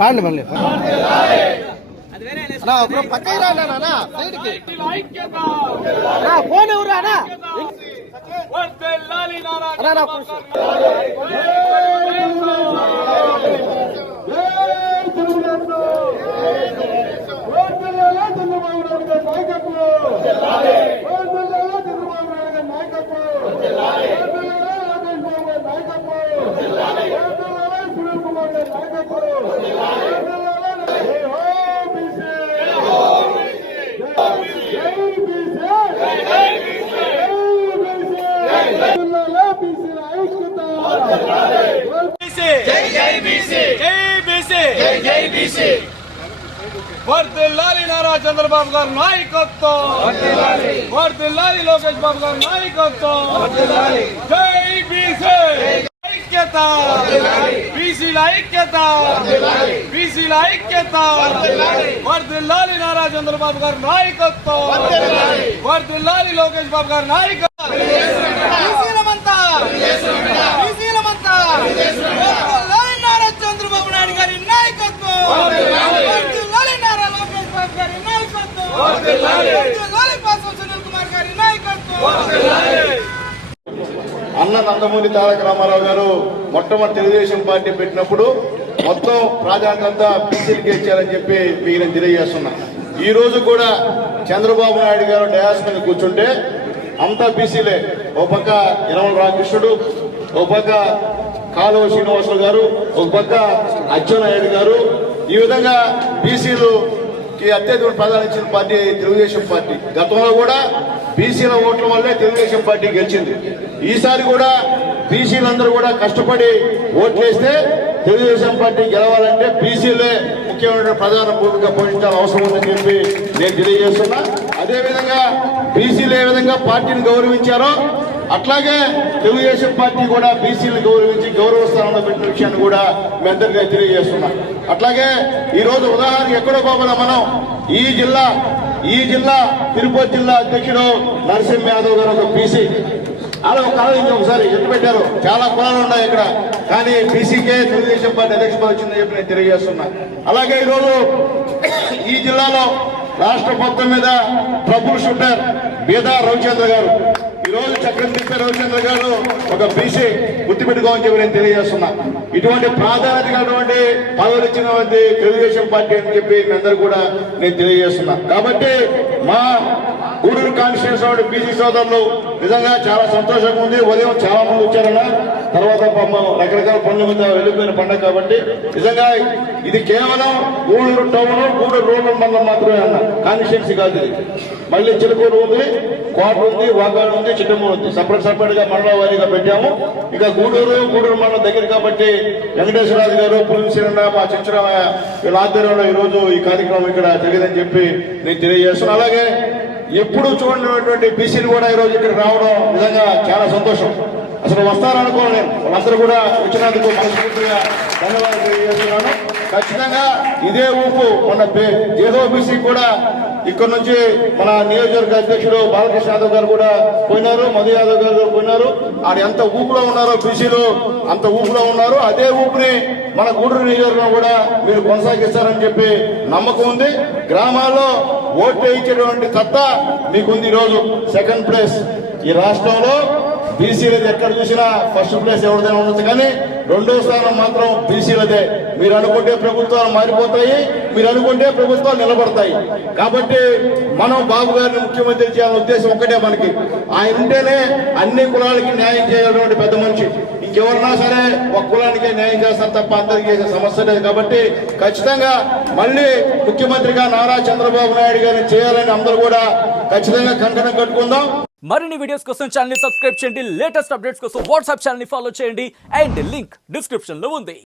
పాండి మళ్ళీ పక్కకి రానా ఫోన్ ఎవరు అన్నా వర్ధిల్లాలి నారా చంద్రబాబు గారి నాయకత్వం, వర్ధిల్లాలి లోకేష్ బాబు గారి నాయకత్వం. జై బీసీ ఐక్యత, బీసీల ఐక్యత, బీసీల ఐక్యత. వర్ధిల్లాలి నారా చంద్రబాబు గారి నాయకత్వం, వర్ధిల్లాలి లోకేష్ బాబు గారి నాయకత్వం. బీసీలమంతా, బీసీలమంతా నారా చంద్రబాబు నాయుడు గారి నాయకత్వం, వర్ధిల్లాలి నారా లోకేష్ బాబు గారి నాయకత్వం, వర్ధిల్లాలి పాసం సునీల్ కుమార్ గారి నాయకత్వం. అన్న నందమూరి తారక రామారావు గారు మొట్టమొదటి తెలుగుదేశం పార్టీ పెట్టినప్పుడు మొత్తం ప్రాధాన్యత అంతా బీసీలకి ఇచ్చారని చెప్పి మీకు నేను తెలియజేస్తున్నా. ఈ రోజు కూడా చంద్రబాబు నాయుడు గారు డయాస్ మీద కూర్చుంటే అంతా బీసీలే. ఓ పక్క యనమల రామకృష్ణుడు, ఓ పక్క కాలువ శ్రీనివాసులు గారు, ఒక పక్క అచ్చెన్నాయుడు గారు. ఈ విధంగా బీసీలుకి అత్యధిక ప్రాధాన్యత ఇచ్చిన పార్టీ తెలుగుదేశం పార్టీ. గతంలో కూడా బీసీల ఓట్ల వల్లే తెలుగుదేశం పార్టీ గెలిచింది. ఈసారి కూడా బీసీలందరూ కూడా కష్టపడి ఓట్లేస్తే తెలుగుదేశం పార్టీ గెలవాలంటే బీసీలే ముఖ్యమైన ప్రధాన భూమిక పోషించాల్సిన అవసరం ఉందని చెప్పి నేను తెలియజేస్తున్నా. అదేవిధంగా బీసీలు ఏ విధంగా పార్టీని గౌరవించారో అట్లాగే తెలుగుదేశం పార్టీ కూడా బీసీలను గౌరవించి గౌరవ స్థానంలో పెట్టిన విషయాన్ని కూడా మీ అందరికీ తెలియజేస్తున్నా. అట్లాగే ఈ రోజు ఉదాహరణకు ఎక్కడో పోగల మనం ఈ జిల్లా తిరుపతి జిల్లా అధ్యక్షుడు నరసింహ యాదవ్ గారు ఒక బీసీ. అలా ఒక ఆలోచించి ఒకసారి ఎట్టు పెట్టారు. చాలా కులాలు ఉన్నాయి ఇక్కడ, కానీ బీసీకే తెలుగుదేశం పార్టీ అధ్యక్ష వచ్చిందని చెప్పి నేను తెలియజేస్తున్నా. అలాగే ఈరోజు ఈ జిల్లాలో రాష్ట్ర మొత్తం మీద ట్రబుల్ షూటర్ బీదా రవిచంద్ర గారు, ఈ రోజు చక్రం తిప్పే రవిచంద్ర గారు ఒక బీసీ గుర్తుపెట్టుకోమని చెప్పి నేను తెలియజేస్తున్నా. ఇటువంటి ప్రాధాన్యతటువంటి పదవులు ఇచ్చినటువంటి తెలుగుదేశం పార్టీ అని చెప్పి మీ అందరూ కూడా నేను తెలియజేస్తున్నా. కాబట్టి మా గూడూరు కాన్స్టిట్యూన్సీ బీసీ సోదరులు నిజంగా చాలా సంతోషంగా ఉంది. ఉదయం చాలా మంది వచ్చారన్న, తర్వాత రకరకాల పనుల మీద వెళ్ళిపోయిన పండుగ. కాబట్టి నిజంగా ఇది కేవలం గూడూరు టౌన్, గూడూరు రూరల్ మండలం మాత్రమే అన్న, కాన్స్టిట్యూన్సీ కాదు ఇది. మళ్ళీ చిలుకూరు ఉంది, కోట ఉంది, వాగాడు ఉంది, చిట్టమూరు ఉంది. సపరేట్ గా మండల వారీగా పెట్టాము. ఇక గూడూరు మండలం దగ్గర కాబట్టి వెంకటేశ్వరరాజు గారు, పులిసిరన్న, మా చిచ్చరామయ్య వీళ్ళ ఆధ్వర్యంలో ఈ రోజు ఈ కార్యక్రమం ఇక్కడ జరిగిందని చెప్పి నేను తెలియజేస్తున్నాను. అలాగే ఎప్పుడు చూడనటువంటి బీసీలు కూడా ఈరోజు ఇక్కడ రావడం నిజంగా చాలా సంతోషం. అసలు వస్తారనుకోను నేను. వాళ్ళందరూ కూడా వచ్చినందుకు మనస్ఫూర్తిగా ధన్యవాదాలు తెలియజేస్తున్నాను. ఖచ్చితంగా ఇదే ఊపు మన ఏదో బీసీ కూడా ఇక్కడ నుంచి మన నియోజకవర్గ అధ్యక్షుడు బాలకృష్ణ యాదవ్ గారు కూడా పోయినారు, మధు యాదవ్ గారు పోయినారు. ఆడ ఎంత ఊపులో ఉన్నారో బీసీలు అంత ఊపులో ఉన్నారు. అదే ఊపిని మన గూడూరు నియోజకవర్గం కూడా మీరు కొనసాగిస్తారని చెప్పి నమ్మకం ఉంది. గ్రామాల్లో ఓట్లు వేయించేటువంటి సత్తా మీకుంది. ఈరోజు సెకండ్ ప్లేస్ ఈ రాష్ట్రంలో బీసీలది. ఎక్కడ చూసినా ఫస్ట్ ప్లేస్ ఎవరిదైనా ఉండదు, కానీ రెండో స్థానం మాత్రం బీసీలదే. మీరు అనుకుంటే ప్రభుత్వాలు మారిపోతాయి, మీరు అనుకుంటే ప్రభుత్వాలు నిలబడతాయి. కాబట్టి మనం బాబు గారిని ముఖ్యమంత్రి చేయాలనే ఉద్దేశం ఒక్కటే మనకి. ఆయన ఉంటేనే అన్ని కులాలకి న్యాయం చేయాలన్నటువంటి పెద్ద మనిషి. ఇంకెవరన్నా సరే ఒక కులానికే న్యాయం చేస్తారు తప్ప అందరికీ చేసే సమస్య లేదు. కాబట్టి ఖచ్చితంగా మళ్ళీ ముఖ్యమంత్రిగా నారా చంద్రబాబు నాయుడు గారిని చేయాలని అందరూ కూడా ఖచ్చితంగా కంకణం కట్టుకుందాం. మరిన్ని వీడియోస్ కోసం ఛానల్ ని సబ్స్క్రైబ్ చేయండి. లేటెస్ట్ అప్డేట్స్ కోసం వాట్సాప్ ఛానల్ ని ఫాలో చేయండి. అండ్ లింక్ డిస్క్రిప్షన్ లో ఉంది.